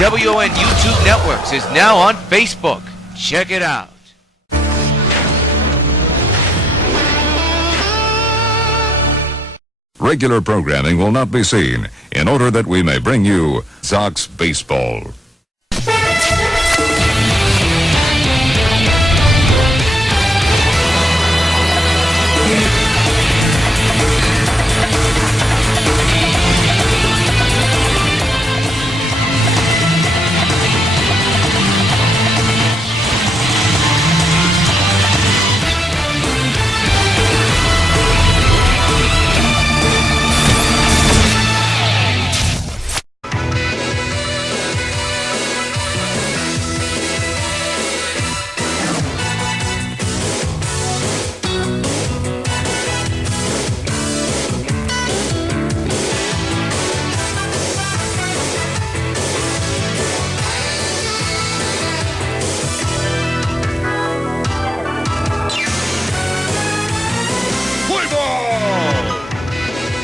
WON YouTube Networks is now on Facebook. Check it out. Regular programming will not be seen in order that we may bring you Sox Baseball.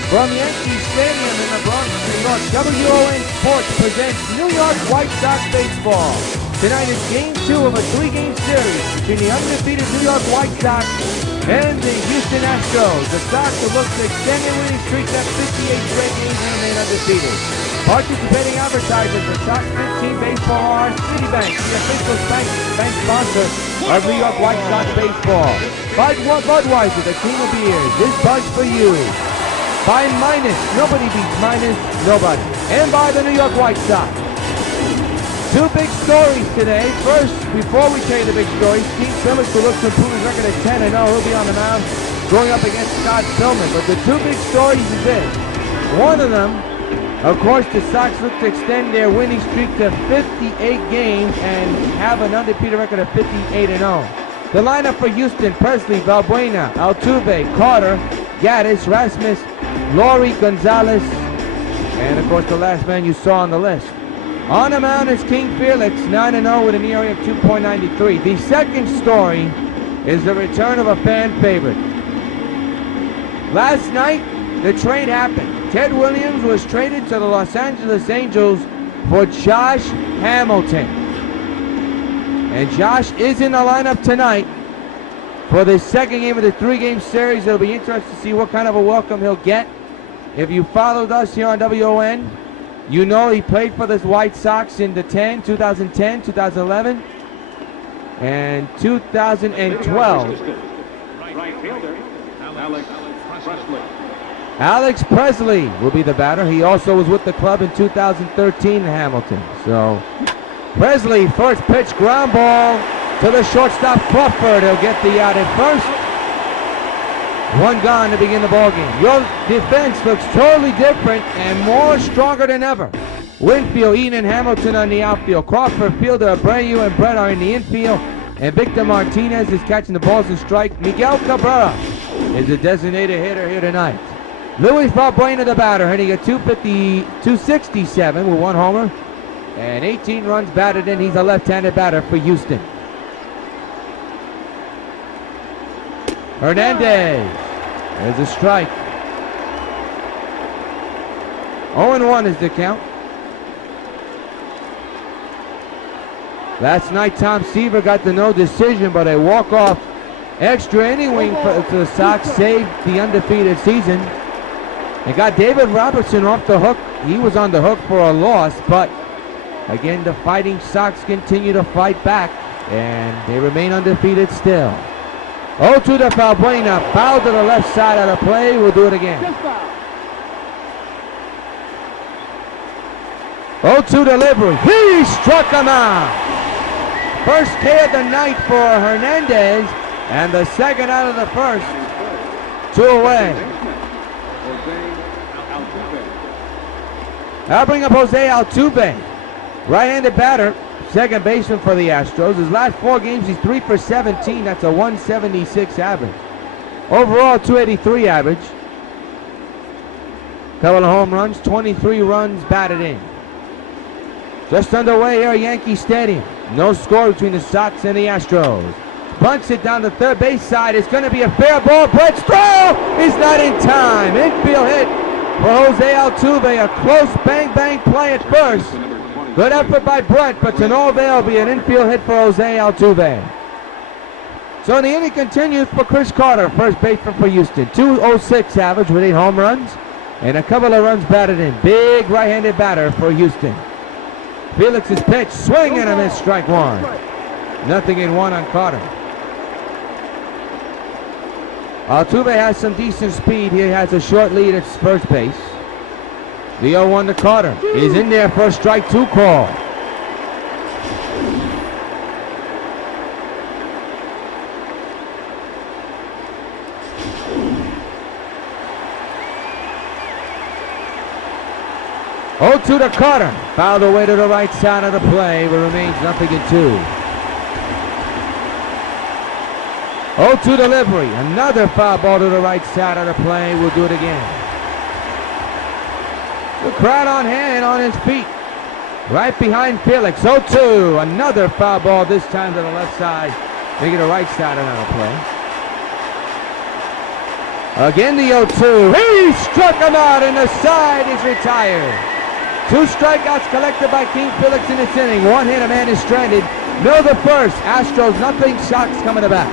From Yankee Stadium in the Bronx, New York, WON Sports presents New York White Sox baseball. Tonight is Game 2 of a 3-game series between the undefeated New York White Sox and the Houston Astros. The Sox will look to extend their winning streak at 58 straight games and remain undefeated. Participating advertisers for Sox 15 Baseball are Citibank, the official bank sponsor of New York White Sox baseball. Budweiser, the king of beers. This Bud's for you. By Minus, nobody beats Minus, nobody. And by the New York White Sox. Two big stories today. First, before we tell you the big stories, Steve Felix will look to improve his record at 10-0. He'll be on the mound going up against Scott Tillman. But the two big stories is this. One of them, of course, the Sox look to extend their winning streak to 58 games and have an undefeated record of 58-0. The lineup for Houston: Presley, Valbuena, Altuve, Carter, Gaddis, Rasmus, Laurie, Gonzalez, and of course the last man you saw on the list. On the mound is King Felix, 9-0 with an ERA of 2.93. The second story is the return of a fan favorite. Last night, the trade happened. Ted Williams was traded to the Los Angeles Angels for Josh Hamilton. And Josh is in the lineup tonight for the second game of the 3-game series. It'll be interesting to see what kind of a welcome he'll get. If you followed us here on WON, you know he played for the White Sox in the 2010, 2011, and 2012. Alex Presley will be the batter. He also was with the club in 2013 in Hamilton. So Presley, first pitch, ground ball to the shortstop Crawford. He'll get the out at first. One gone to begin the ballgame. Your defense looks totally different and more stronger than ever. Winfield, Eaton, and Hamilton on the outfield. Crawford, Fielder, Abreu, and Brett are in the infield. And Victor Martinez is catching the balls and strike. Miguel Cabrera is a designated hitter here tonight. Luis Valbuena, the batter, hitting a 267 with 1 homer and 18 runs batted in. He's a left-handed batter for Houston. Hernandez. There's a strike. 0-1 is the count. Last night, Tom Seaver got the no decision, but a walk-off extra inning wing for the Sox saved the undefeated season. It got David Robertson off the hook. He was on the hook for a loss, but again, the Fighting Sox continue to fight back, and they remain undefeated still. 0-2 to Valbuena, foul to the left side of the play. We'll do it again. 0-2 delivery. He struck him out. First K of the night for Hernandez, and the second out of the first. 2 away. I'll bring up Jose Altuve, right-handed batter. Second baseman for the Astros. His last 4 games, he's 3 for 17. That's a 176 average. Overall, 283 average. Couple of home runs, 23 runs batted in. Just underway here at Yankee Stadium. No score between the Sox and the Astros. Bunts it down the third base side. It's going to be a fair ball. Brett's throw is not in time. Infield hit for Jose Altuve. A close bang-bang play at first. Good effort by Brett, but to no avail. Be an infield hit for Jose Altuve. So the inning continues for Chris Carter, first baseman for Houston. 206 average with 8 home runs and a couple of runs batted in. Big right-handed batter for Houston. Felix's pitch, swing and a miss, strike one. 0-1 on Carter. Altuve has some decent speed. He has a short lead at first base. The 0-1 to Carter. He's in there for a strike 2 call. Oh, 2 to Carter. Fouled away to the right side of the play, but remains 0-2. 0-2 delivery. Another foul ball to the right side of the play. We'll do it again. The crowd on hand, on his feet. Right behind Felix. 0-2. Another foul ball, this time to the left side. Making the right side another play. Again the 0-2. He struck him out and the side is retired. 2 strikeouts collected by King Felix in this inning. 1 hit, a man is stranded. No, the first. Astros 0, Sox coming to bat.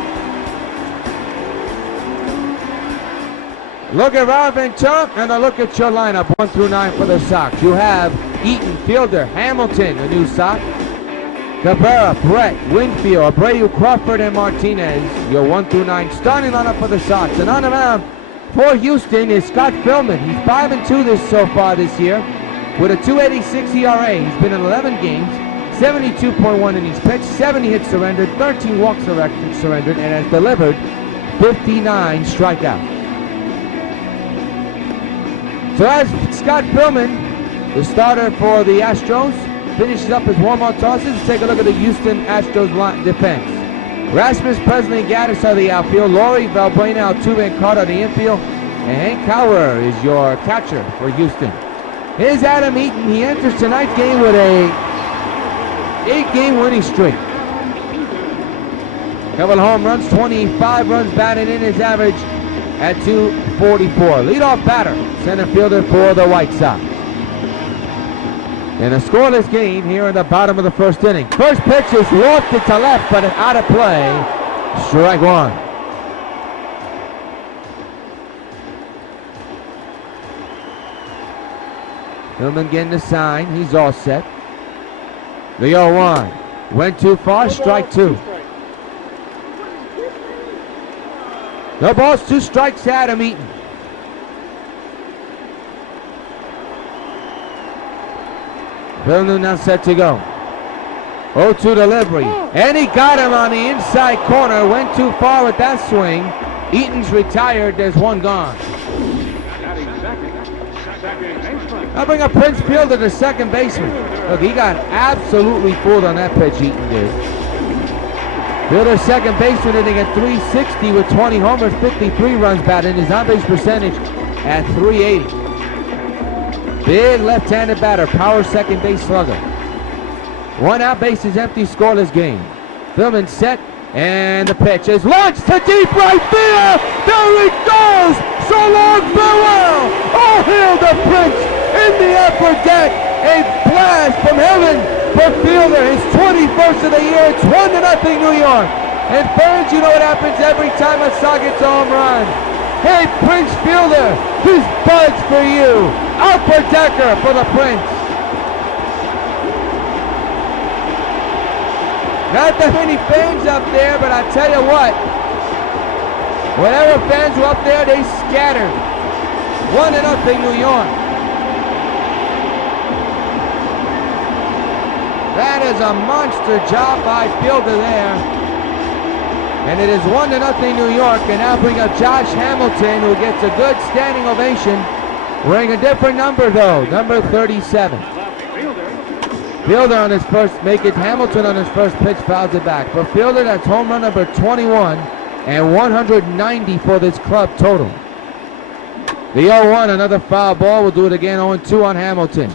Look at Ron Ventura and a look at your lineup 1 through 9 for the Sox. You have Eaton, Fielder, Hamilton, the new Sox, Cabrera, Brett, Winfield, Abreu, Crawford, and Martinez. Your 1 through 9 starting lineup for the Sox. And on the mound for Houston is Scott Philman. He's 5-2 so far this year with a 2.86 ERA. He's been in 11 games, 72.1 innings pitched, 70 hits surrendered, 13 walks surrendered, and has delivered 59 strikeouts. So as Scott Philman, the starter for the Astros, finishes up his warm-up tosses, let's take a look at the Houston Astros defense. Rasmus, Presley, and Gaddis are the outfield. Laurie, Valbuena, Altuve, and Carter the infield. And Hank Cowher is your catcher for Houston. Here's Adam Eaton. He enters tonight's game with a 8-game winning streak. Couple of home runs, 25 runs batted in, his average at 244. Leadoff batter, center fielder for the White Sox. In a scoreless game here in the bottom of the first inning. First pitch is lofted to left, but out of play. Strike 1. Philman getting the sign. He's all set. The 0-1. Went too far. Strike 2. No balls, 2 strikes to Adam Eaton. Philman now set to go. 0-2 delivery. And he got him on the inside corner. Went too far with that swing. Eaton's retired. There's 1 gone. I'll bring up Prince Fielder, the second baseman. Look, he got absolutely fooled on that pitch, Eaton did. Fielder, second baseman, hitting at 360 with 20 homers, 53 runs batted. His on-base percentage at 380. Big left-handed batter, power second base slugger. 1 out, base is empty, scoreless game. Philman set, and the pitch is launched to deep right field. There it goes. So long, farewell. All hail the Prince in the upper deck. A blast from heaven for Fielder. His 21st of the year. It's 1-0 New York. And fans, you know what happens every time a Sox gets a home run. Hey, Prince Fielder, this bud's for you. Upper decker for the Prince. Not that many fans up there, but I tell you what, whenever fans were up there, they scattered. 1-0 New York. That is a monster job by Fielder there. And it is 1-0 New York. And now bring up Josh Hamilton, who gets a good standing ovation. Wearing a different number though, number 37. Fielder on his first, Hamilton on his first pitch, fouls it back. For Fielder, that's home run number 21 and 190 for this club total. The 0-1, another foul ball. We'll do it again, 0-2 on Hamilton.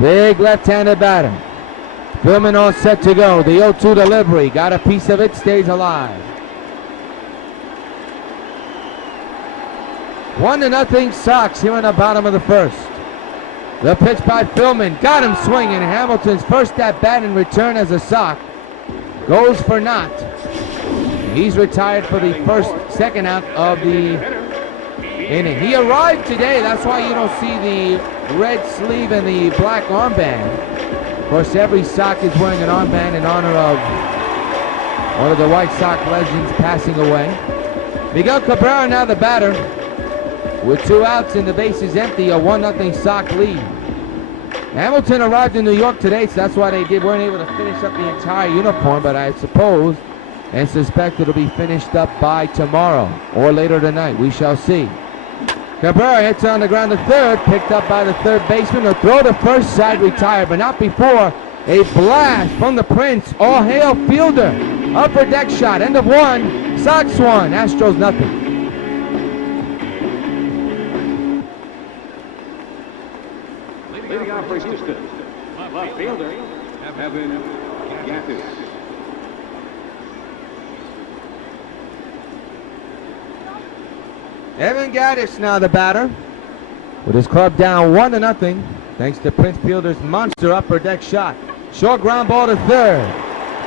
Big left-handed batter. Philman all set to go. The 0-2 delivery. Got a piece of it, stays alive. 1-0 Sox here in the bottom of the first. The pitch by Philman. Got him swinging. Hamilton's first at bat in return as a Sox goes for naught. He's retired for the second out of the inning. He arrived today. That's why you don't see the red sleeve and the black armband. Of course, every Sox is wearing an armband in honor of one of the White Sox legends passing away. Miguel Cabrera now the batter. With 2 outs and the bases empty, a 1-0 Sox lead. Hamilton arrived in New York today, so that's why they weren't able to finish up the entire uniform, but I suppose and suspect it'll be finished up by tomorrow or later tonight. We shall see. Cabrera hits on the ground to third, picked up by the third baseman. He'll throw to first side, retired, but not before a blast from the Prince. All hail Fielder. Upper deck shot. End of 1. Sox 1. Astros nothing. Leading off for Houston. Left fielder, Evan Gaddis. Evan Gaddis now the batter. With his club down 1-0. Thanks to Prince Fielder's monster upper deck shot. Short ground ball to third.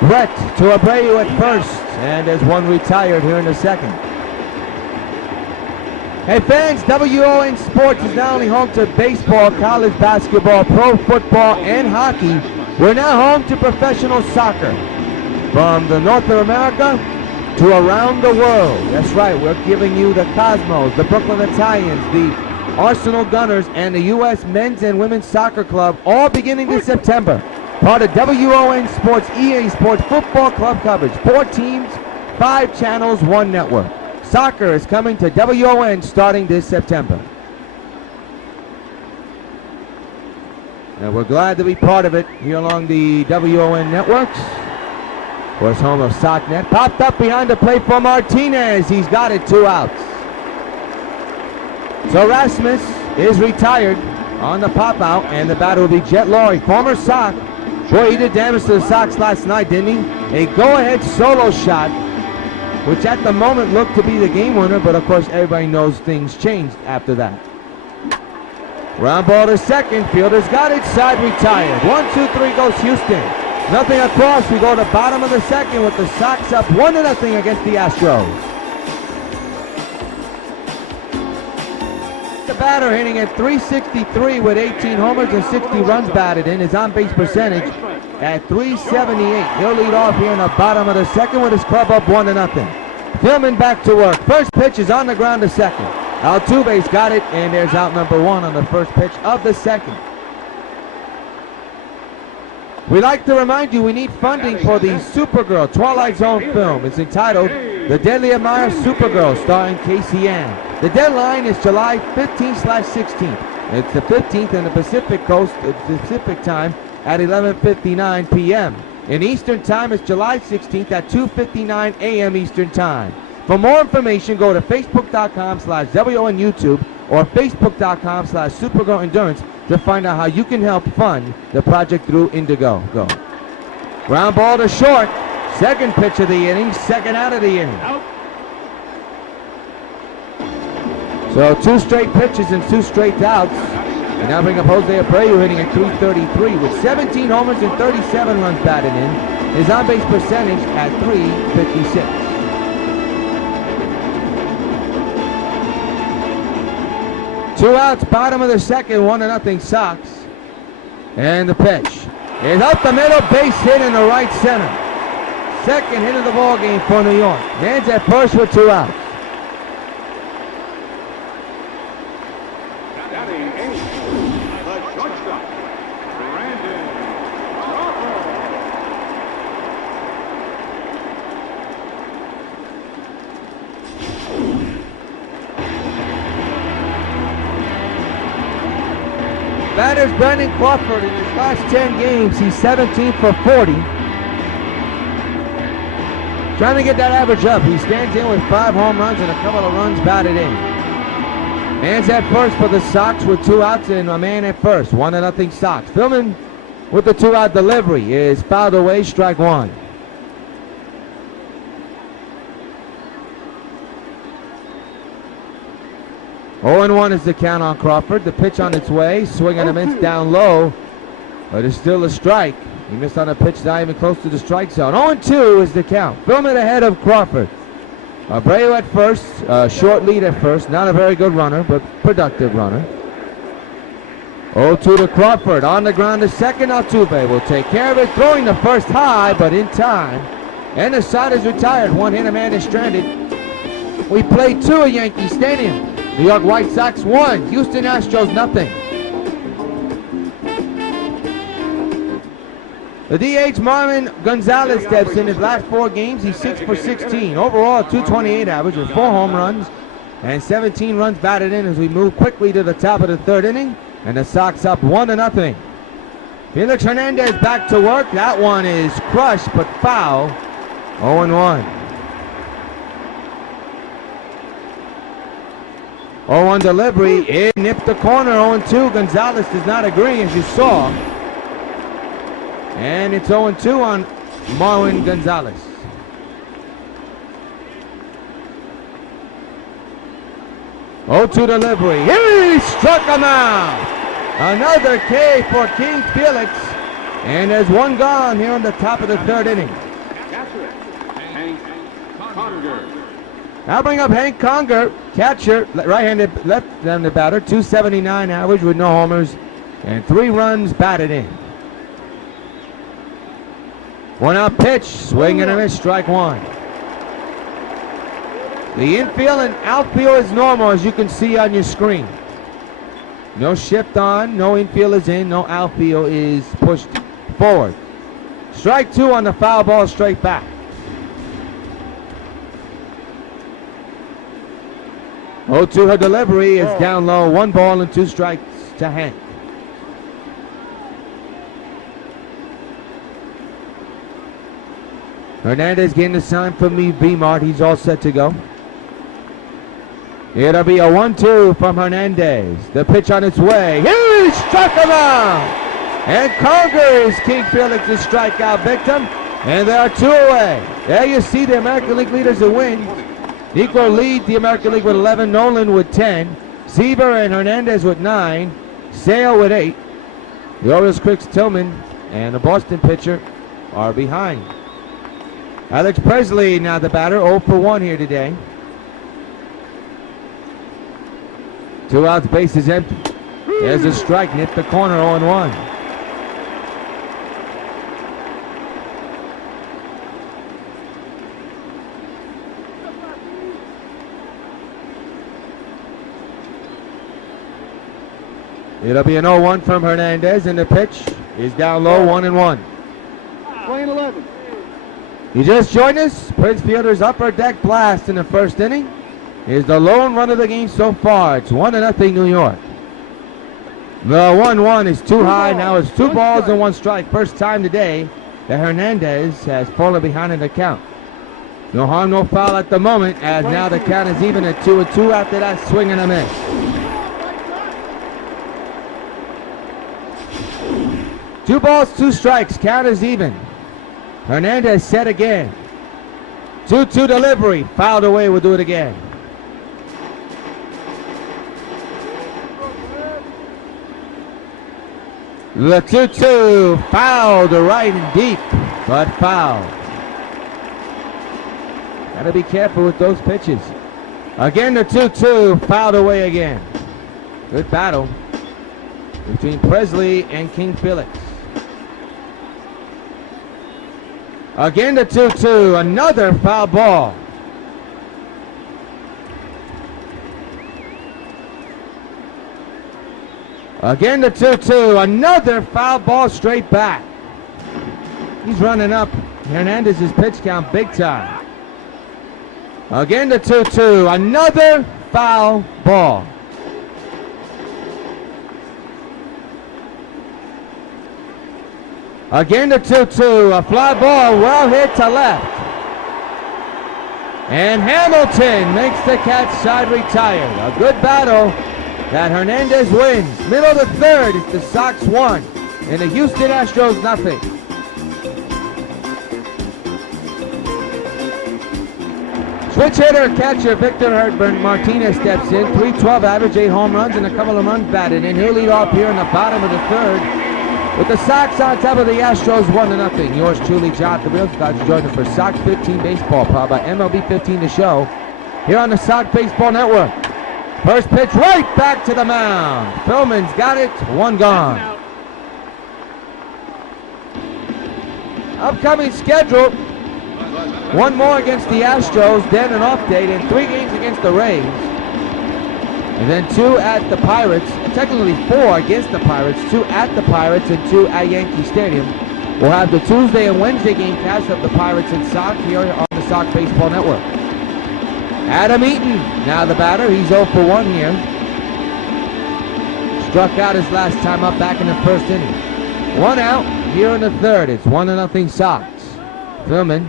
Brett to Abreu at first. And there's one retired here in the second. Hey fans, WON Sports is not only home to baseball, college basketball, pro football, and hockey. We're now home to professional soccer. From the North America to around the world. That's right, we're giving you the Cosmos, the Brooklyn Italians, the Arsenal Gunners, and the U.S. Men's and Women's Soccer Club, all beginning this September. Part of WON Sports, EA Sports Football Club coverage. 4 teams, 5 channels, 1 network. Soccer is coming to WON starting this September. And we're glad to be part of it here along the WON networks. Of course, home of SockNet. Popped up behind the plate for Martinez. He's got it, 2 outs. So Rasmus is retired on the pop out, and the batter will be Jet Laurie, former Sox. Boy, he did damage to the Sox last night, didn't he? A go-ahead solo shot, which at the moment looked to be the game winner, but of course everybody knows things changed after that. Ground ball to second. Fielder's got it, side retired. 1-2-3 goes Houston. Nothing across. We go to bottom of the second with the Sox up 1-0 against the Astros. The batter hitting at .363 with 18 homers and 60 runs batted in. His on-base percentage at .378. He'll lead off here in the bottom of the second with his club up 1-0. Philman back to work. First pitch is on the ground to second. Altuve's got it, and there's out number 1 on the first pitch of the second. We like to remind you we need funding for the Supergirl Twilight Zone film. It's entitled The Deadly Admire Supergirl, starring Casey Ann. The deadline is July 15/16th. It's the 15th in the Pacific Coast, Pacific time at 11:59 p.m. In Eastern time, it's July 16th at 2:59 a.m. Eastern time. For more information, go to facebook.com/WON YouTube or facebook.com/Supergirl Endurance to find out how you can help fund the project through Indigo. Go. Ground ball to short. Second pitch of the inning, second out of the inning. So 2 straight pitches and 2 straight outs. And now bring up Jose Abreu hitting at .333 with 17 homers and 37 runs batted in. His on-base percentage at .356. Two outs, bottom of the second, 1-0 Sox. And the pitch is up the middle, base hit in the right center. Second hit of the ball game for New York. Man's at first with 2 outs. Batter's Brandon Crawford. In his last 10 games, he's 17 for 40. Trying to get that average up. He stands in with 5 home runs and a couple of runs batted in. Man's at first for the Sox with 2 outs and a man at first. 1-0 Sox. Philman with the 2-out delivery is fouled away, strike 1. 0-1 is the count on Crawford. The pitch on its way. Swing and a miss down low. But it's still a strike. He missed on a pitch not even close to the strike zone. 0-2 is the count. Filming ahead of Crawford. Abreu at first. Short lead at first. Not a very good runner, but productive runner. 0-2 to Crawford. On the ground to second. Altuve will take care of it. Throwing the first high, but in time. And the side is retired. One hit, a man is stranded. We played 2 at Yankee Stadium. New York White Sox 1. Houston Astros nothing. The DH Marvin Gonzalez steps in his last 4 games. He's 6 for 16. Overall, 228 average with 4 home runs and 17 runs batted in as we move quickly to the top of the 3rd inning. And the Sox up 1-0. Felix Hernandez back to work. That one is crushed but foul. 0-1. 0-1 delivery. It nipped the corner. 0-2. Gonzalez does not agree, as you saw. And it's 0-2 on Marwin Gonzalez. Oh-2 delivery. He struck him out. Another K for King Felix. And there's one gone here on the top of the 3rd inning. Now bring up Hank Conger, catcher, right-handed, left-handed batter, 279 average with no homers and 3 runs batted in. 1-out pitch, swing and a miss, strike 1. The infield and outfield is normal, as you can see on your screen. No shift on, no infield is in, no outfield is pushed forward. Strike 2 on the foul ball, straight back. 0-2 her delivery is down low, 1 ball and 2 strikes to Hank. Hernandez getting the sign from me, B-Mart. He's all set to go. It'll be a 1-2 from Hernandez. The pitch on its way. He struck him out! And Conger is King Felix's strikeout victim. And there are 2 away. There you see the American League leaders who win. Equal lead the American League with 11. Nolan with 10. Seaver and Hernandez with 9. Sale with 8. The Orioles, Chris Tillman, and the Boston pitcher are behind. Alex Presley now the batter, 0 for 1 here today. 2 outs, base is empty. There's a strike, nipped the corner, 0-1. It'll be an 0-1 from Hernandez, and the pitch is down low, 1-1. Playing 11. You just joined us. Prince Fielder's upper deck blast in the 1st inning is the lone run of the game so far. It's 1-0 New York. The 1-1 is too high. Now it's 2 balls and 1 strike. First time today that Hernandez has fallen behind in the count. No harm, no foul at the moment, as now the count is even at 2-2 after that swing and a miss. Two balls, 2 strikes. Count is even. Hernandez set again. 2-2 delivery. Fouled away. We'll do it again. The 2-2 fouled right and deep, but fouled. Gotta be careful with those pitches. Again, the 2-2 fouled away again. Good battle between Presley and King Felix. Again, the 2-2, another foul ball. Again, the 2-2, another foul ball straight back. He's running up Hernandez's pitch count big time. Again, the 2-2, another foul ball. Again, the 2-2, a fly ball well hit to left. And Hamilton makes the catch, side retired. A good battle that Hernandez wins. Middle of the 3rd, it's the Sox 1 and the Houston Astros nothing. Switch hitter, catcher Victor Hurtburn. Martinez steps in. 312 average, 8 home runs, and a couple of runs batted in. He'll lead off here in the bottom of the third. With the Sox on top of the Astros 1-0. Yours truly, Jonathan Rios. Glad you joined us for Sox 15 Baseball, powered by MLB 15 The Show, here on the Sox Baseball Network. First pitch right back to the mound. Pillman's got it. One gone. Upcoming schedule. One more against the Astros, then an off date, and 3 games against the Rays. And then 2 at the Pirates. Technically 4 against the Pirates, 2 at the Pirates, and 2 at Yankee Stadium. We'll have the Tuesday and Wednesday game cast of the Pirates and Sox here on the Sox Baseball Network. Adam Eaton, now the batter. He's 0 for 1 here. Struck out his last time up back in the first inning. 1 out here in the third. It's 1-0 Sox. Philman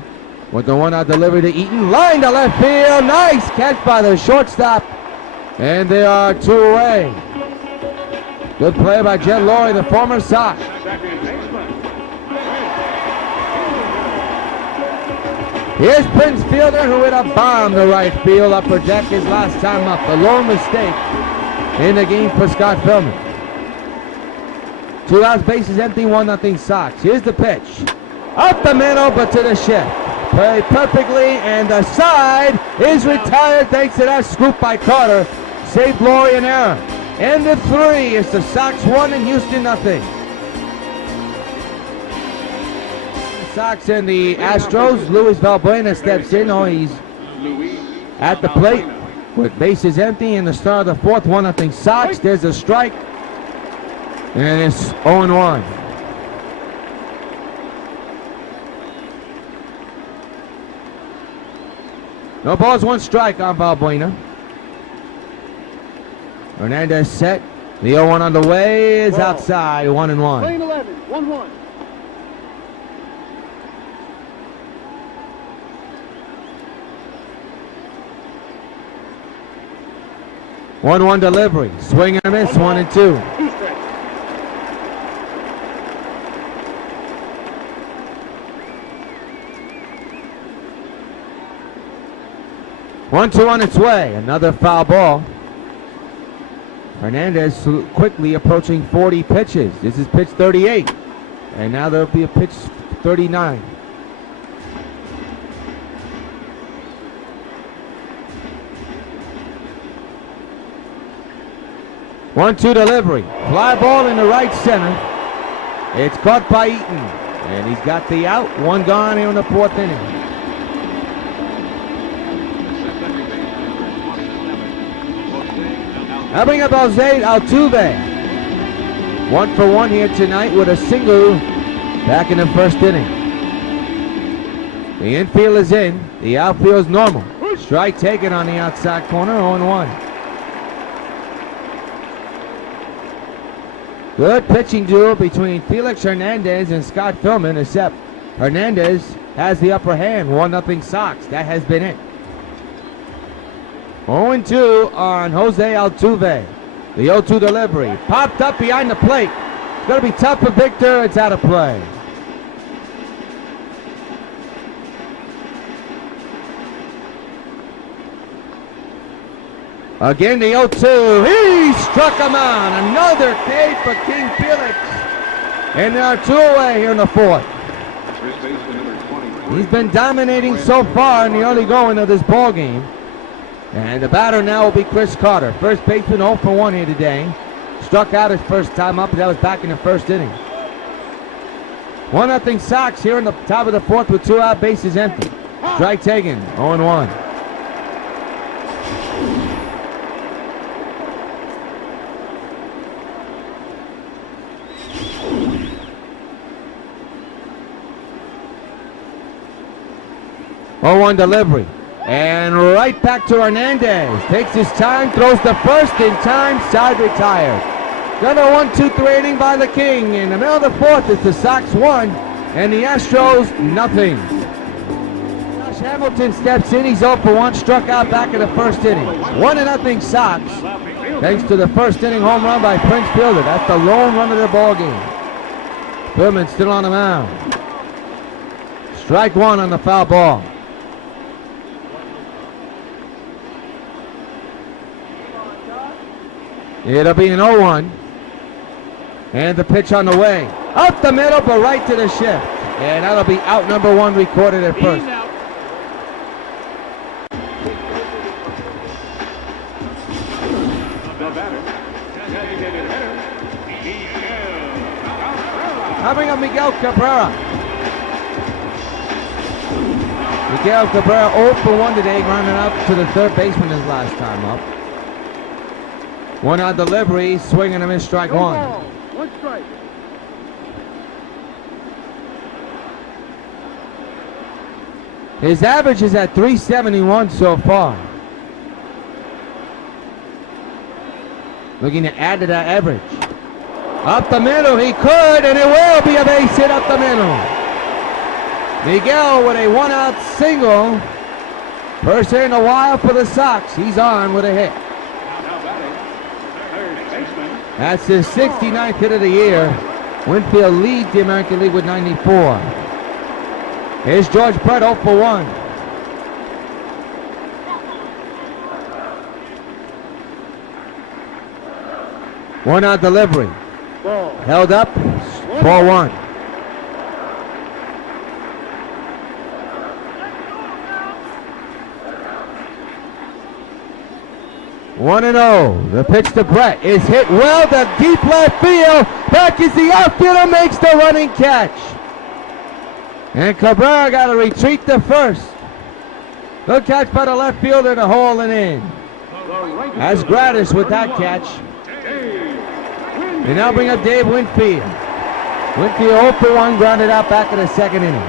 with the 1-out delivery to Eaton. Line to left field. Nice catch by the shortstop. And they are 2 away. Good play by Jed Laurie, the former Sox. Here's Prince Fielder, who hit a bomb to right field. Upper deck his last time up. A lone mistake in the game for Scott Philman. 2 outs, bases empty, 1-0 Sox. Here's the pitch. Up the middle, but to the shift. Played perfectly, and the side is retired thanks to that scoop by Carter. Saved Laurie an error. End of 3. It's the Sox 1 and Houston 0. Sox and the Astros. Luis Valbuena steps in. Oh, he's at the plate with bases empty in the start of the 4th. 1-0 Sox. There's a strike. And it's 0-1. No balls, 1 strike on Valbuena. Hernandez set. The 0-1 on the way is outside. 1-1. Lane 11, 1-1. One delivery. Swing and a miss. 1-2. 2 strikes. 1-2 on its way. Another foul ball. Hernandez quickly approaching 40 pitches. This is pitch 38. And now there'll be a pitch 39. One-two delivery. Fly ball in the right center. It's caught by Eaton. And he's got the out. 1 gone here in the 4th inning. Now bring up Jose Altuve. 1 for 1 here tonight with a single back in the 1st inning. The infield is in. The outfield is normal. Strike taken on the outside corner. 0-1. Good pitching duel between Felix Hernandez and Scott Philman, except Hernandez has the upper hand. 1-0 Sox. That has been it. 0-2 on Jose Altuve. The 0-2 delivery. Popped up behind the plate. It's going to be tough for Victor. It's out of play. Again, the 0-2. He struck him out. Another K for King Felix. And there are 2 away here in the 4th. He's been dominating so far in the early going of this ball game. And the batter now will be Chris Carter. First baseman 0 for 1 here today. Struck out his first time up, but that was back in the 1st inning. 1-0 Sox here in the top of the 4th with 2 out, bases empty. Strike taken. 0-1. Oh, 1 delivery. And right back to Hernandez. Takes his time, throws the first in time, side retired. Another 1-2-3 inning by the King. In the middle of the 4th, it's the Sox 1 and the Astros 0. Josh Hamilton steps in. He's 0 for 1, struck out back in the 1st inning. 1-0 Sox. Thanks to the 1st inning home run by Prince Fielder. That's the lone run of the ball game. Philman still on the mound. Strike 1 on the foul ball. It'll be an 0-1. And the pitch on the way. Up the middle, but right to the shift. And that'll be out number 1 recorded at first. Coming up, Miguel Cabrera. Miguel Cabrera 0 for 1 today, grounding out to the third baseman his last time up. 1 out delivery, swing and a miss, strike 1. 1 strike. His average is at 371 so far. Looking to add to that average. Up the middle, he could, and it will be a base hit up the middle. Miguel with a 1-out single. First hit in a while for the Sox. He's on with a hit. That's his 69th hit of the year. Winfield leads the American League with 94. Here's George Brett 0 for 1. One out delivery. Ball. Held up. 4-1. One and 0. The pitch to Brett is hit well to deep left field. Back is the outfielder, makes the running catch. And Cabrera got to retreat to first. Good catch by the left fielder to haul it in. That's Gratis with that catch. They now bring up Dave Winfield. Winfield 0 for 1, grounded out back in the second inning.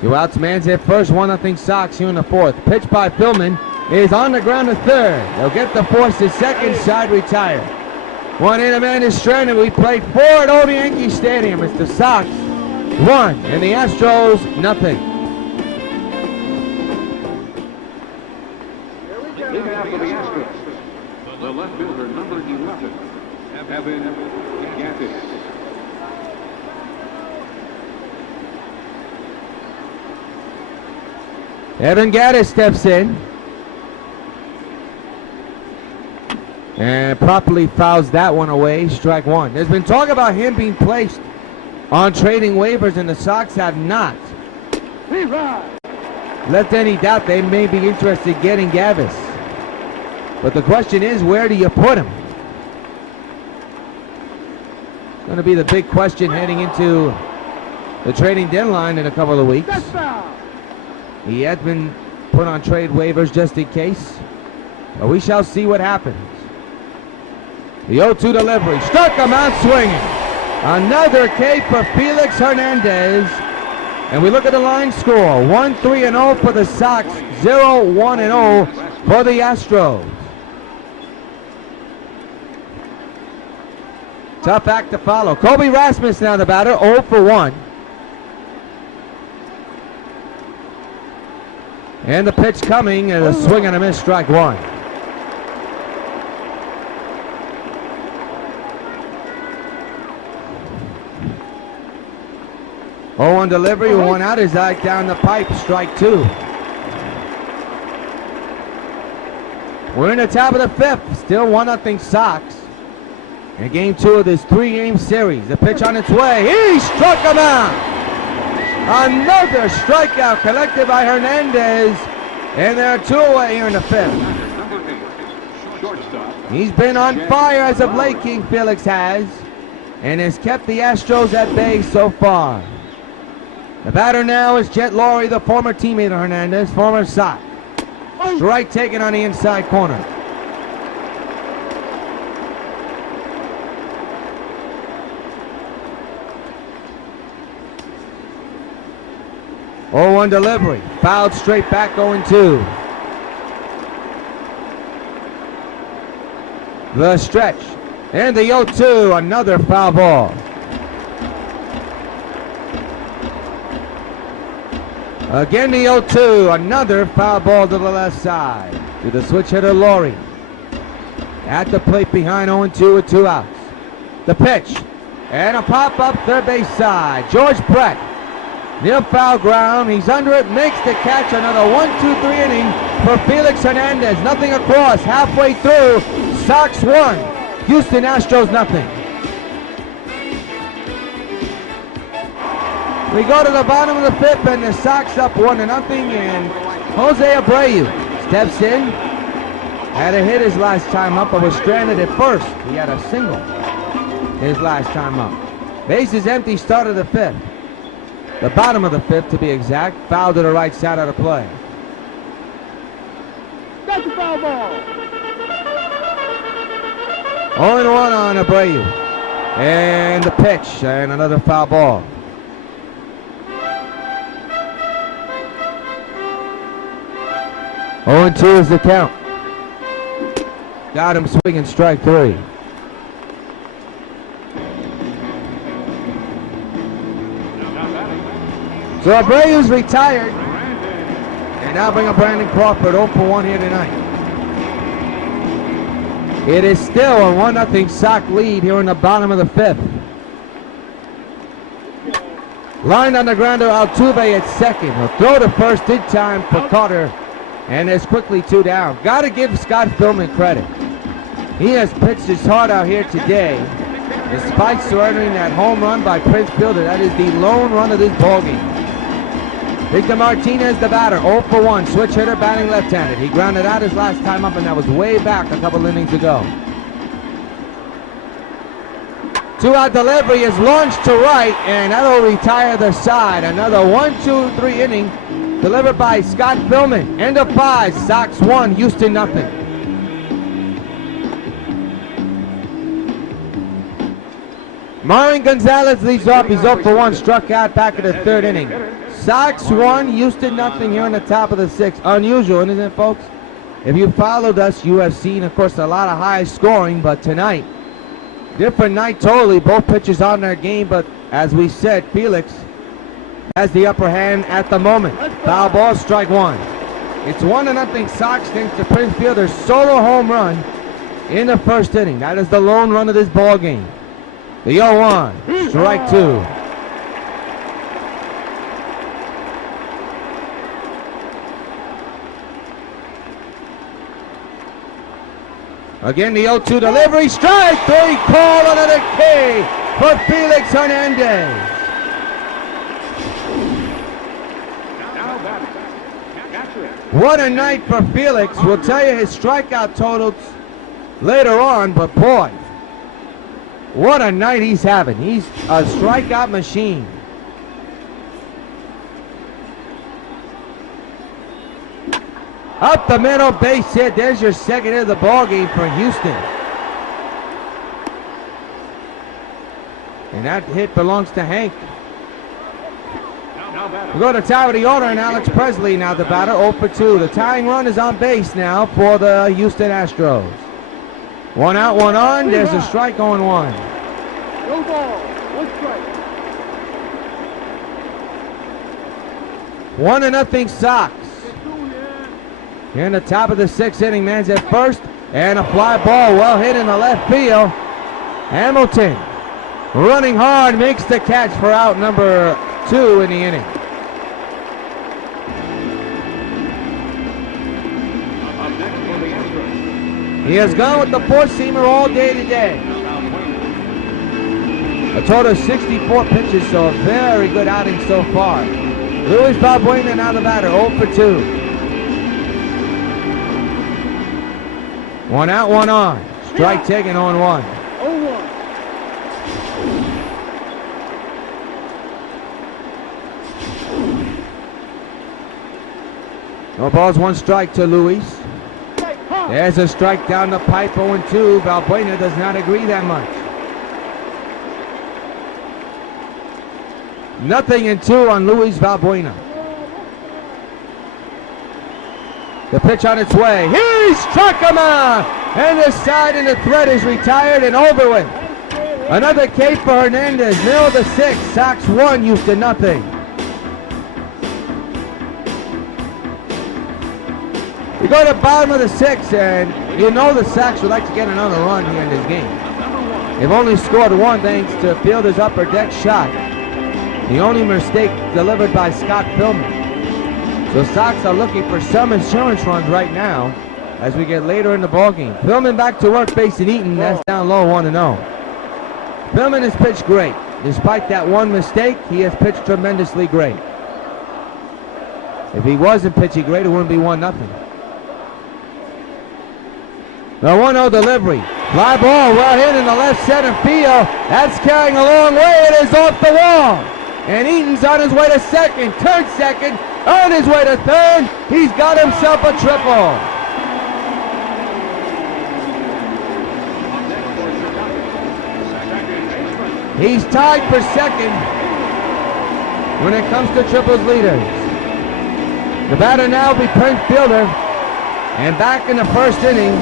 Two outs, man's at first, 1-0 Sox here in the fourth. Pitch by Pillman is on the ground to third. They'll get the force to second, side retired. 1 in, a man is stranded. We play 4 at WON Yankee Stadium. It's the Sox 1 and the Astros 0. Leading after the Astros, the left fielder, number 11, Evan Gattis. Evan Gattis steps in and properly fouls that one away, strike 1. There's been talk about him being placed on trading waivers, and the Sox have not left any doubt they may be interested in getting Gattis. But the question is, where do you put him? It's going to be the big question heading into the trading deadline in a couple of weeks. He has been put on trade waivers just in case, but we shall see what happens. The 0-2 delivery, struck him out swinging. Another K for Felix Hernandez. And we look at the line score, 1-3-0 for the Sox, 0-1-0 for the Astros. Tough act to follow. Kobe Rasmus now the batter, 0 for 1. And the pitch coming, and a swing and a miss, strike 1. On delivery, 1 out, is out down the pipe, strike 2. We're in the top of the 5th, still 1-0 Sox. In game 2 of this 3-game series, the pitch on its way, he struck him out! Another strikeout collected by Hernandez, and there are 2 away here in the 5th. He's been on fire as of late, King Felix has, and has kept the Astros at bay so far. The batter now is Jet Laurie, the former teammate of Hernandez, former Sox. Strike taken on the inside corner. Oh, 0-1 delivery, fouled straight back, 0-2. The stretch, and the 0-2, another foul ball. Again the 0-2, another foul ball to the left side. To the switch hitter Laurie. At the plate behind 0-2 with 2 outs. The pitch, and a pop-up third base side. George Brett near foul ground. He's under it, makes the catch. Another 1-2-3 inning for Felix Hernandez. Nothing across, halfway through. Sox 1, Houston Astros nothing. We go to the bottom of the fifth, and the Sox up 1-0, and Jose Abreu steps in. Had a hit his last time up, but was stranded at first. He had a single his last time up. Bases empty, start of the fifth. The bottom of the fifth, to be exact. Foul to the right side of the play. That's a foul ball. 0-1 on Abreu. And the pitch, and another foul ball. Oh, 0-2 is the count. Got him swinging strike 3. So Abreu's retired. And now bring up Brandon Crawford, 0-1 here tonight. It is still a 1-0 Sox lead here in the bottom of the fifth. Lined on the grounder, Altuve at second. He'll throw to first in time for Carter. And there's quickly 2 down. Got to give Scott Philman credit. He has pitched his heart out here today. Despite surrendering that home run by Prince Fielder, that is the lone run of this ballgame. Victor Martinez, the batter, 0-1, switch hitter, batting left-handed. He grounded out his last time up, and that was way back a couple innings ago. 2-out delivery is launched to right, and that'll retire the side. Another 1-2-3 inning delivered by Scott Philman. End of 5, Sox 1, Houston nothing. Marwin Gonzalez leads off. He's 0-1, struck out back in the third inning. Sox 1, Houston nothing here in the top of the 6th. Unusual, isn't it, folks? If you followed us, you have seen, of course, a lot of high scoring, but tonight, different night totally. Both pitchers on their game, but as we said, Felix has the upper hand at the moment. Foul ball, strike 1. It's 1-0 Sox thanks to Prince Fielder's solo home run in the first inning. That is the lone run of this ball game. The 0-1, strike 2. Again, the 0-2 delivery, strike 3, call another K for Felix Hernandez. What a night for Felix. We'll tell you his strikeout totals later on, but boy, what a night he's having. He's a strikeout machine. Up the middle, base hit. There's your second hit of the ball game for Houston. And that hit belongs to Hank. We go to tie with the order, and Alex Presley now the batter, 0-2. The tying run is on base now for the Houston Astros. 1 out, 1 on. There's a strike, 0-1. No ball, 1 strike. 1-0 Sox. Here in the top of the 6th inning, man's at first, and a fly ball well hit in the left field. Hamilton running hard, makes the catch for out number 2 in the inning. He has gone with the 4-seamer all day today. A total of 64 pitches, so a very good outing so far. Luis Valbuena now the batter, 0-2. 1 out, 1 on. Strike taken, 0-1. 0-1. No balls, 1 strike to Luis. There's a strike down the pipe, 0-2. Valbuena does not agree that much. 0-2 on Luis Valbuena. The pitch on its way. He struck him out! And the side, and the threat is retired and over with. Another K for Hernandez. Middle of the 6th. Sox 1, Houston nothing. We go to the bottom of the 6th, and you know the Sox would like to get another run here in this game. They've only scored 1 thanks to Fielder's upper deck shot. The only mistake delivered by Scott Pillman. So Sox are looking for some insurance runs right now as we get later in the ballgame. Pillman back to work facing Eaton. That's down low, 1-0. Pillman has pitched great. Despite that one mistake, he has pitched tremendously great. If he wasn't pitching great, it wouldn't be 1-0. The 1-0 delivery. Fly ball well hit in the left center field. That's carrying a long way. It is off the wall. And Eaton's on his way to second. Turns second. On his way to third. He's got himself a triple. He's tied for second when it comes to triples leaders. The batter now be Prince Fielder. And back in the first inning,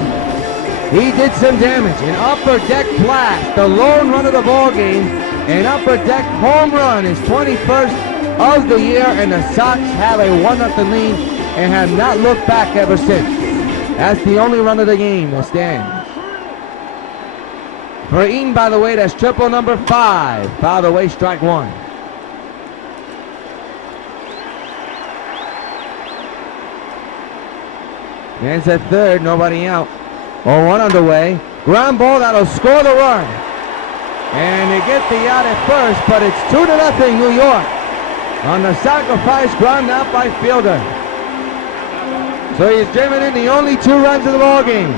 he did some damage. An upper deck blast, the lone run of the ball game. An upper deck home run, his 21st of the year, and the Sox have a 1-0 lead and have not looked back ever since. That's the only run of the game that stands. For Eaton, by the way, that's triple number 5. Fouled away, strike 1. Man's at third, nobody out. 0-1 underway. Ground ball that'll score the run. And they get the out at first, but it's 2-0 New York on the sacrifice ground out by Fielder. So he's driven in the only 2 runs of the ball game.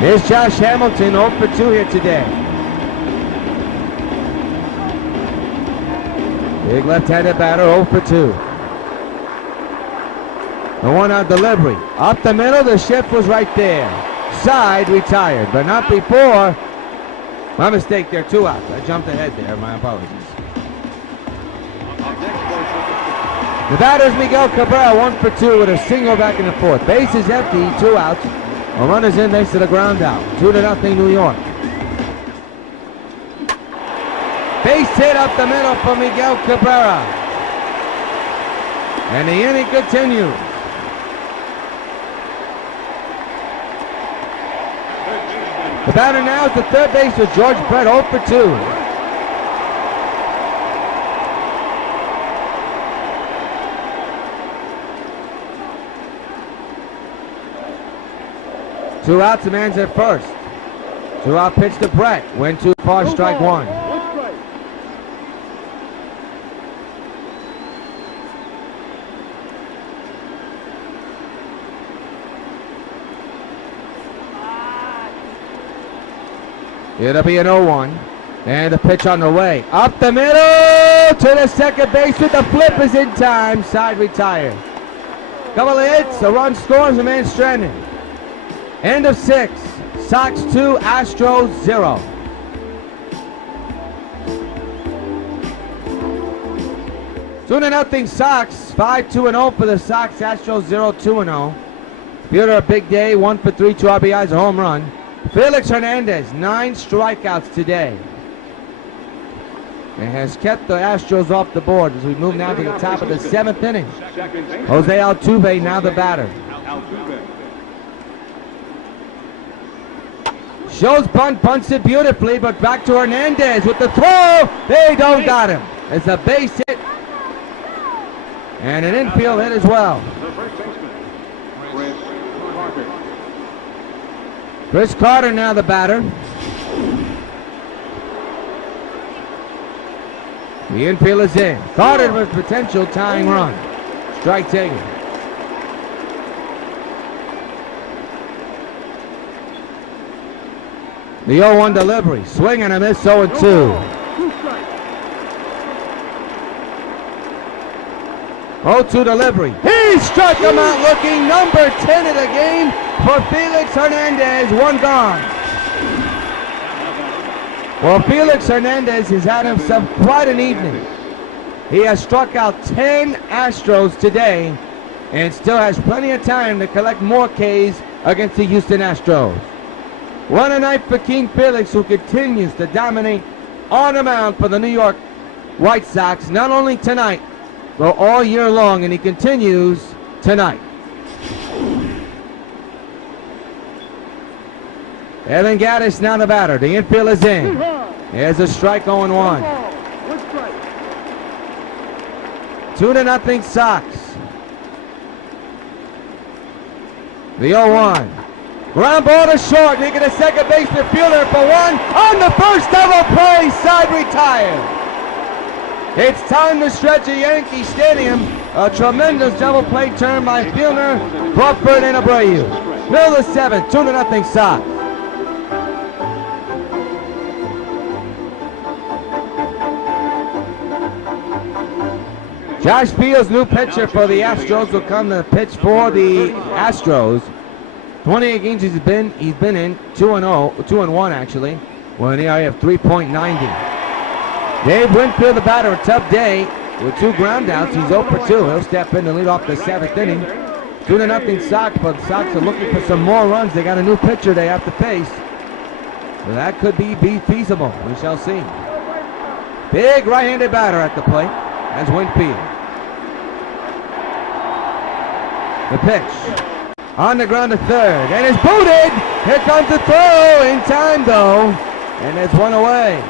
Here's Josh Hamilton, 0 for 2 here today. Big left-handed batter, 0 for 2. The 1-out delivery. Up the middle, the shift was right there. Side retired, but not before. My mistake there, 2 outs. I jumped ahead there, my apologies. The batter's Miguel Cabrera, 1 for 2 with a single back in the 4th. Base is empty, 2 outs. A runner's in thanks to the ground out. 2-0 New York. Base hit up the middle for Miguel Cabrera. And the inning continues. The batter now is the third baseman, George Brett, 0 for 2. Two outs, the man's at first. 2-out pitch to Brett. Went too far, strike 1. It'll be an 0-1. And the pitch on the way. Up the middle to the second base with the flip is in time. Side retired. Couple of hits, a run scores, a man stranded. End of 6. Sox 2, Astros 0. Soon nothing Sox. 5-2-0 for the Sox. Astros 0-2-0. Fielder a big day. 1 for 3, 2 RBIs, a home run. Felix Hernandez, 9 strikeouts today. And has kept the Astros off the board as we move now to the top of the 7th inning. Jose Altuve now the batter. Shows bunt, bunts it beautifully, but back to Hernandez with the throw. They don't got him. It's a base hit. And an infield hit as well. Chris Carter now the batter. The infield is in. Carter with potential tying run. Strike taken. The 0-1 delivery. Swing and a miss, 0-2. 0-2 delivery. He struck him out looking. Number 10 of the game for Felix Hernandez. 1 gone. Well, Felix Hernandez has had himself quite an evening. He has struck out 10 Astros today and still has plenty of time to collect more Ks against the Houston Astros. 1 a night for King Felix, who continues to dominate on the mound for the New York White Sox, not only tonight, but all year long, and he continues tonight. Evan Gaddis now the batter. The infield is in. There's a strike, 0-1. Ball. One strike. 2-0 Sox. The 0-1. Ground ball to short, making a second baseman fielder for one. On the first double play, side retired. It's time to stretch at Yankee Stadium. A tremendous double play turn by fielder Crawford and Abreu. Middle of the 7th, 2-0 Sox. Josh Fields, new pitcher for the Astros, will come to pitch for the Astros. 28 games he's been in, 2-1 actually, with an ERA of 3.90. Dave Winfield, the batter, a tough day with 2 ground outs. He's 0 for 2. He'll step in to lead off the 7th inning. 2-0 Sox, but the Sox are looking for some more runs. They got a new pitcher they have to face. So that could be feasible. We shall see. Big right-handed batter at the plate as Winfield. The pitch. On the ground to third, and it's booted! Here comes the throw, in time though, and it's one away.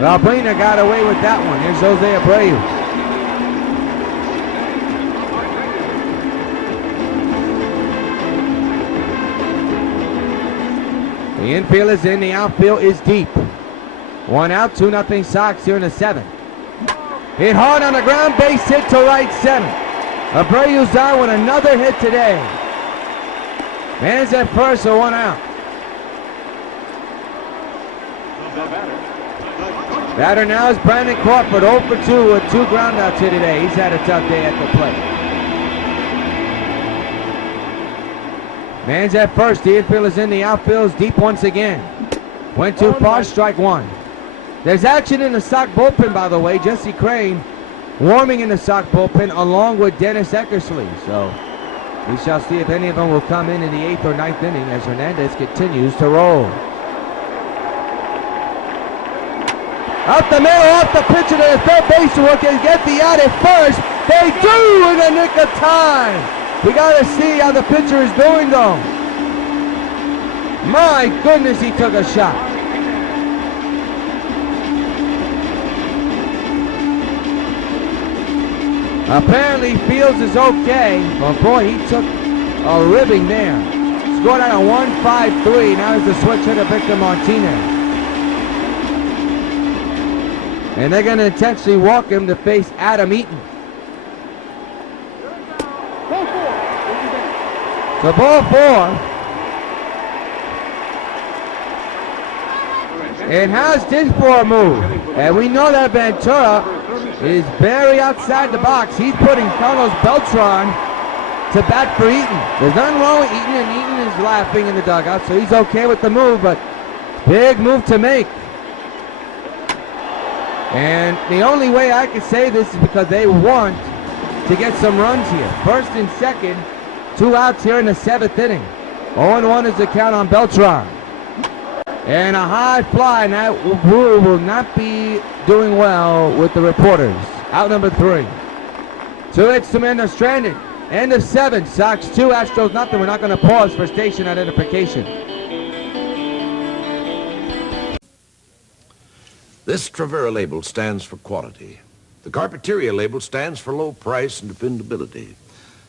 Well, Brina got away with that one. Here's Jose Abreu. The infield is in, the outfield is deep. 1 out, 2-0 Sox here in the 7th. Hit hard on the ground, base hit to right center. Abreu's down with another hit today. Man's at first, so 1 out. Batter now is Brandon Crawford, 0 for 2 with 2 groundouts here today. He's had a tough day at the plate. Man's at first, the infield is in, the outfield is deep once again. Went too far, strike 1. There's action in the Sox bullpen, by the way. Jesse Crane warming in the Sox bullpen along with Dennis Eckersley. So we shall see if any of them will come in the 8th or 9th inning as Hernandez continues to roll. Up the middle, off the pitcher to the third base who can get the out at first. They do in the nick of time. We got to see how the pitcher is doing though. My goodness, he took a shot. Apparently Fields is okay, but boy, he took a ribbing there. Scored out a 1-5-3. Now he's the switch hitter Victor Martinez. And they're going to intentionally walk him to face Adam Eaton. So ball 4. And how's this for a move? And we know that Ventura is very outside the box. He's putting Carlos Beltran to bat for Eaton. There's nothing wrong with Eaton, and Eaton is laughing in the dugout, so he's okay with the move, but big move to make. And the only way I can say this is because they want to get some runs here. First and second, 2 outs here in the 7th inning. 0-1 is the count on Beltran. And a high fly, and that will not be doing well with the reporters. Out number 3. 2 hits to men are stranded. End of 7. Sox 2, Astros nothing. We're not going to pause for station identification. This Trevera label stands for quality. The Carpeteria label stands for low price and dependability.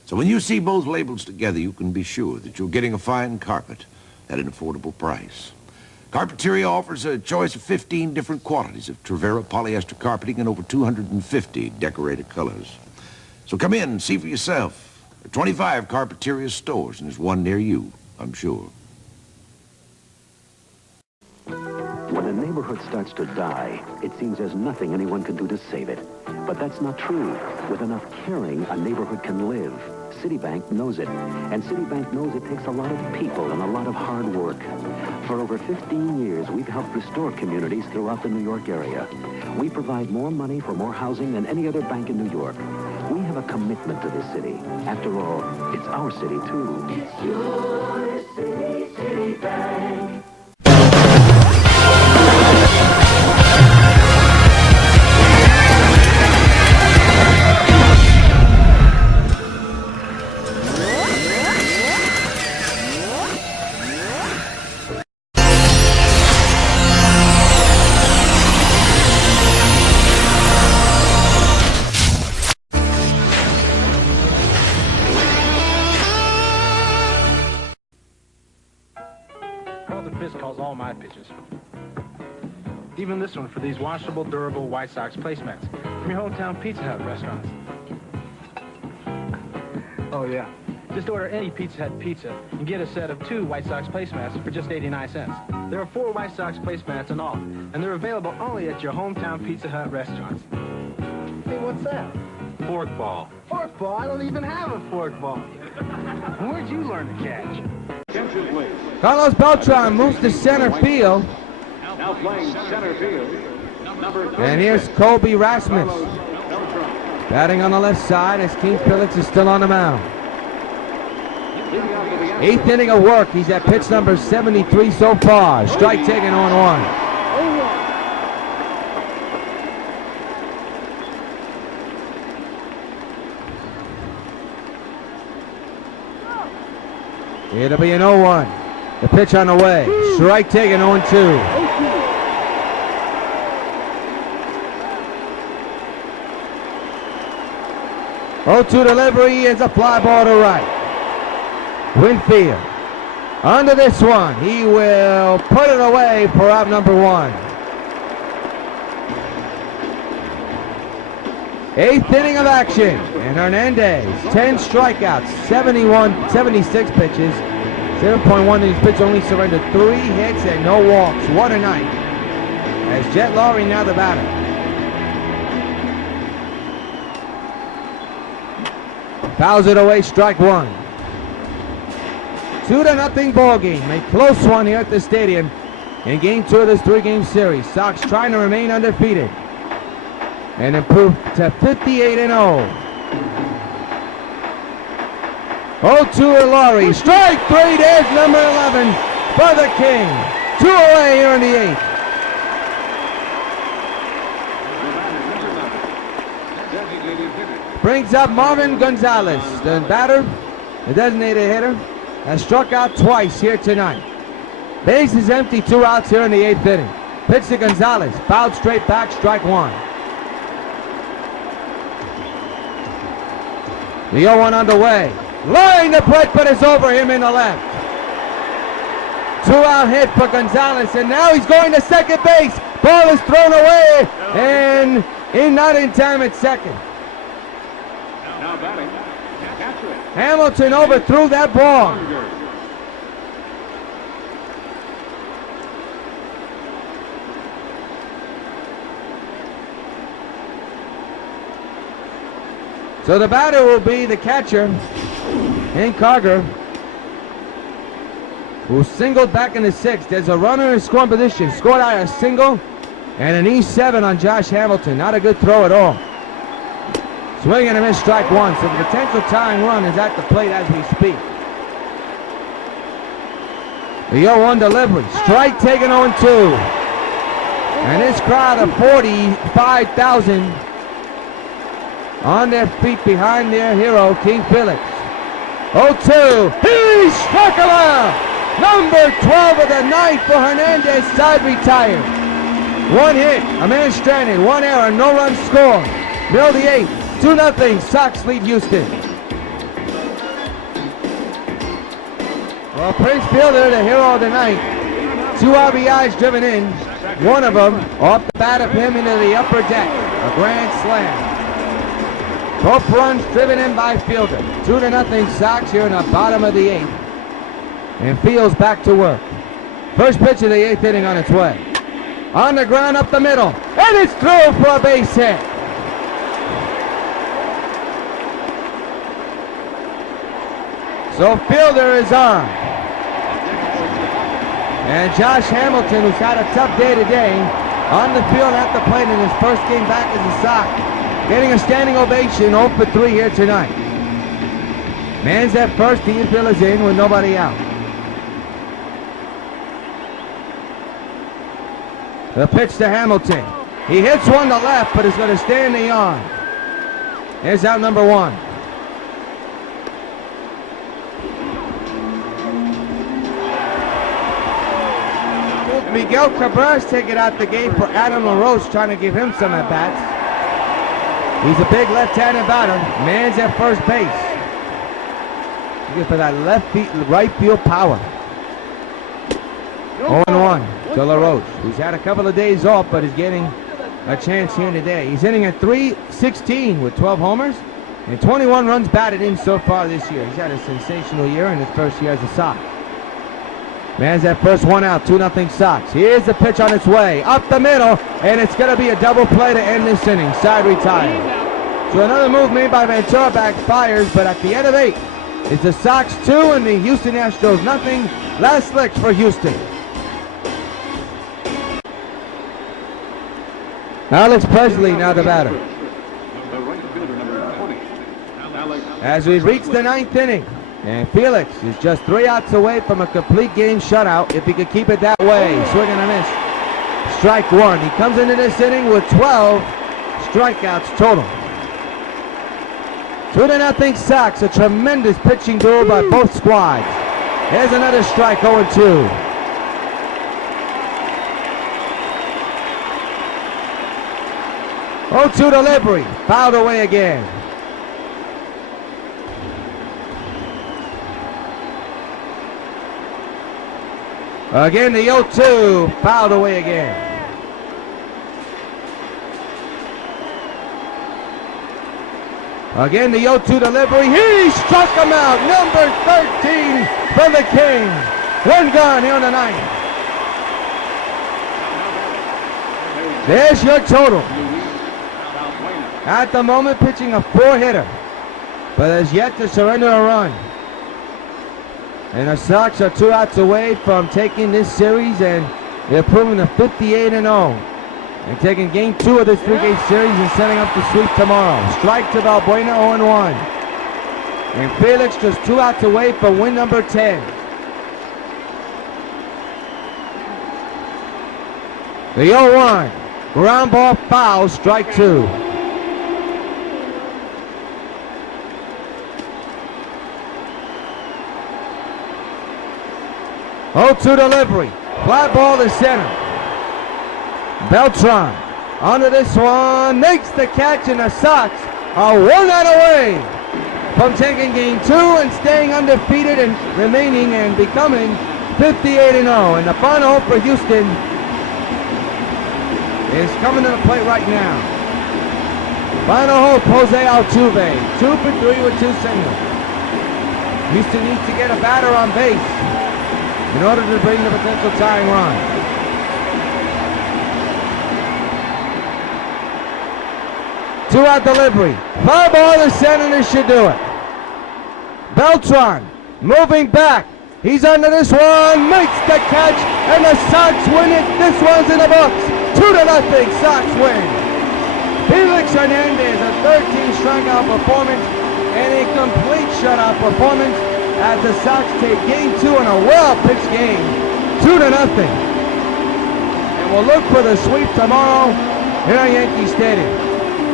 So when you see both labels together, you can be sure that you're getting a fine carpet at an affordable price. Carpeteria offers a choice of 15 different qualities of Trevera polyester carpeting in over 250 decorated colors. So come in and see for yourself. There are 25 Carpeteria stores, and there's one near you, I'm sure. When a neighborhood starts to die, it seems there's nothing anyone can do to save it. But that's not true. With enough caring, a neighborhood can live. Citibank knows it. And Citibank knows it takes a lot of people and a lot of hard work. For over 15 years, we've helped restore communities throughout the New York area. We provide more money for more housing than any other bank in New York. We have a commitment to this city. After all, it's our city, too. It's your city, Citibank. pitches. Even this one for these washable, durable White Sox placemats from your hometown Pizza Hut restaurants. Oh, yeah. Just order any Pizza Hut pizza and get a set of 2 White Sox placemats for just 89 cents. There are 4 White Sox placemats in all, and they're available only at your hometown Pizza Hut restaurants. Hey, what's that? Fork ball. Fork ball? I don't even have a fork ball. Where'd you learn to catch? Carlos Beltran moves to center field. Now playing center field. And here's Colby Rasmus. Batting on the left side as King Felix is still on the mound. 8th inning of work. He's at pitch number 73 so far. Strike taken on 1. It'll be an 0-1. The pitch on the way. Strike taken 0-2. Oh, 0-2 delivery is a fly ball to right. Winfield. Under this one. He will put it away for out number 1. 8th inning of action. And Hernandez, 10 strikeouts, 76 pitches. 7.1 innings pitch, only surrendered 3 hits and no walks. What a night. As Jet Lowry now the batter. Fouls it away, strike 1. 2-0 ball game. A close one here at the stadium in game 2 of this 3-game series. Sox trying to remain undefeated and improve to 58-0. 0-2 to Laurie. Strike 3. There's number 11 for the King. 2 away here in the 8th. Brings up Marvin Gonzalez, the batter, the designated hitter, has struck out twice here tonight. Base is empty, 2 outs here in the 8th inning. Pitch to Gonzalez, fouled straight back, strike 1. The 0-1 underway. Line the plate, but it's over him in the left. 2-out hit for Gonzalez, and now he's going to second base. Ball is thrown away, and not in time at second. Now batting. Hamilton overthrew that ball. So the batter will be the catcher, Hank Carger, who singled back in the 6th. There's a runner in scoring position. Scored out a single and an E7 on Josh Hamilton. Not a good throw at all. Swing and a miss, strike 1. So the potential tying run is at the plate as we speak. The 0-1 delivery. Strike taken 0-2. And this crowd of 45,000 on their feet behind their hero, King Felix. 0-2. He struck him out. Number 12 of the night for Hernandez. Side retired. 1 hit. A man stranded. 1 error. No run scored. Middle the 8th. 2-0. Sox lead Houston. Well, Prince Fielder, the hero of the night. 2 RBIs driven in. 1 of them off the bat of him into the upper deck. A grand slam. Both runs driven in by Fielder. 2-0 Sox here in the bottom of the 8th. And Fields back to work. First pitch of the 8th inning on its way. On the ground up the middle. And it's through for a base hit. So Fielder is on. And Josh Hamilton, who's had a tough day today, on the field at the plate in his first game back as a Sox. Getting a standing ovation, 0 for 3 here tonight. Man's at first, the infield is in with nobody out. The pitch to Hamilton. He hits one to left, but is going to stay in the arm. Here's out number 1. Miguel Cabrera's taking out the game for Adam Laroche, trying to give him some at-bats. He's a big left-handed batter. Man's at first base. Looking for that right field power. 0-1. to Laroche, who's had a couple of days off but is getting a chance here today. He's hitting at .316 with 12 homers and 21 runs batted in so far this year. He's had a sensational year in his first year as a Sox. Man's that first one out, 2-0 Sox. Here's the pitch on its way, up the middle, and it's going to be a double play to end this inning. Side retired. So another move made by Ventura backfires, but at the end of 8, it's the Sox 2 and the Houston Astros nothing. Last licks for Houston. Alex Presley now the batter. As we reach the 9th inning, and Felix is just 3 outs away from a complete game shutout if he could keep it that way. Swing and a miss. Strike 1. He comes into this inning with 12 strikeouts total. 2-0 Sox. A tremendous pitching duel by both squads. Here's another strike, 0-2. Delivery, fouled away again. Again, the 0-2, fouled away again. Again, the 0-2 delivery. He struck him out. Number 13 for the King. 1 gone here on the 9th. There's your total. At the moment, pitching a 4-hitter, but has yet to surrender a run. And the Sox are 2 outs away from taking this series, and they're proving a 58-0. And taking game 2 of this 3-game series and setting up the sweep tomorrow. Strike to Valbuena, 0-1. And Felix just 2 outs away for win number 10. The 0-1. Ground ball foul, strike 2. .2 delivery, fly ball to center. Beltran onto this one, makes the catch, and the Sox are 1 out away from taking game 2 and staying undefeated and remaining and becoming 58-0. And the final hope for Houston is coming to the plate right now. Final hope, Jose Altuve, 2 for 3 with 2 singles. Houston needs to get a batter on base in order to bring the potential tying run. Two-out delivery. Fly ball to center, this should do it. Beltran moving back. He's under this one, makes the catch, and the Sox win it. This one's in the books. 2-0, Sox win. Felix Hernandez, a 13 strikeout performance and a complete shutout performance as the Sox take game 2 in a well-pitched game, 2-0. And we'll look for the sweep tomorrow here at Yankee Stadium.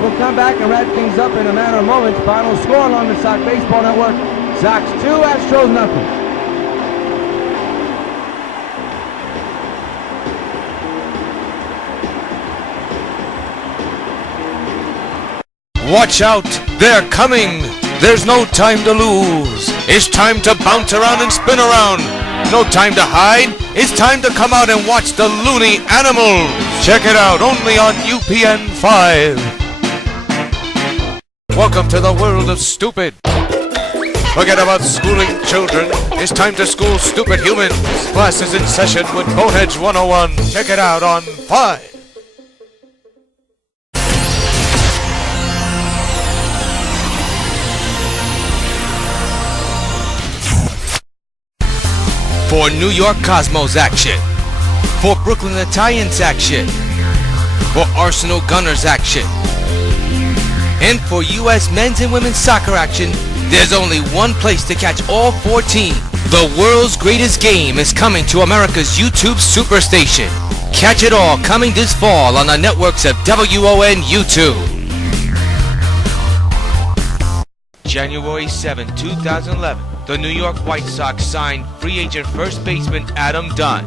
We'll come back and wrap things up in a matter of moments. Final score along the Sox Baseball Network, Sox 2, Astros nothing. Watch out, they're coming. There's no time to lose. It's time to bounce around and spin around. No time to hide. It's time to come out and watch the loony animals. Check it out only on UPN 5. Welcome to the world of stupid. Forget about schooling children. It's time to school stupid humans. Class is in session with Boneheads 101. Check it out on 5. For New York Cosmos action, for Brooklyn Italians action, for Arsenal Gunners action, and for U.S. men's and women's soccer action, there's only one place to catch all 4 teams. The world's greatest game is coming to America's YouTube Superstation. Catch it all coming this fall on the networks of WON YouTube. January 7, 2011. The New York White Sox signed free agent first baseman Adam Dunn.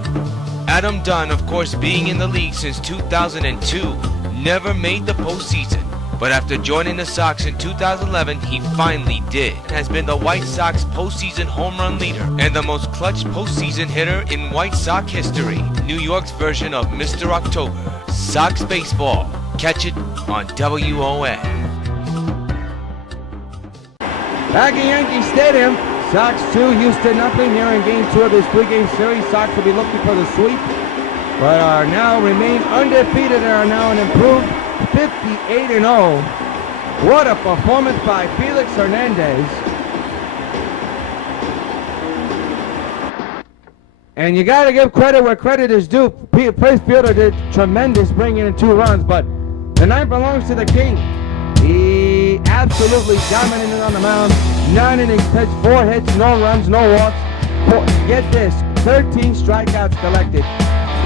Adam Dunn, of course, being in the league since 2002, never made the postseason. But after joining the Sox in 2011, he finally did. Has been the White Sox postseason home run leader and the most clutch postseason hitter in White Sox history. New York's version of Mr. October. Sox baseball. Catch it on WON. Back at Yankee Stadium, Sox 2, Houston nothing. Here in Game 2 of this 3-game series, Sox will be looking for the sweep, but are now remain undefeated and are now an improved 58-0. What a performance by Felix Hernandez. And you got to give credit where credit is due. First fielder did tremendous, bringing in 2 runs, but the night belongs to the king. He absolutely dominated on the mound. 9 innings pitched, 4 hits, no runs, no walks. Get this, 13 strikeouts collected.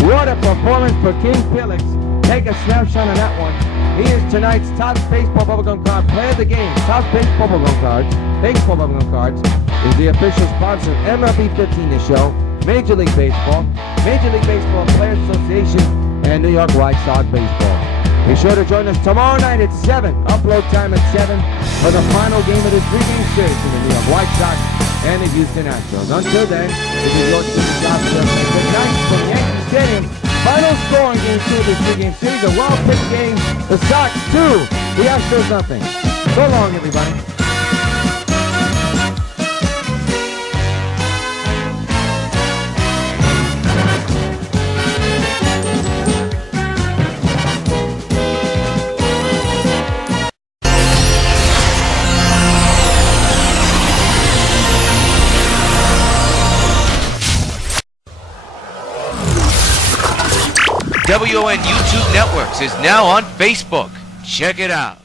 What a performance for King Felix. Take a snapshot on that one. He is tonight's top baseball bubblegum card player of the game. Top baseball bubblegum cards. Baseball bubblegum cards is the official sponsor of MLB 15 The Show, Major League Baseball Players Association, and New York White Sox Baseball. Be sure to join us tomorrow night at 7, upload time at 7, for the final game of this 3-game series in the New York White Sox and the Houston Astros. Until then, this is your team, good night from Yankee Stadium. Final score in Game 2 of this 3-game series, a well-picked game. The Sox 2, the Astros nothing. So long, everybody. WON YouTube Networks is now on Facebook. Check it out.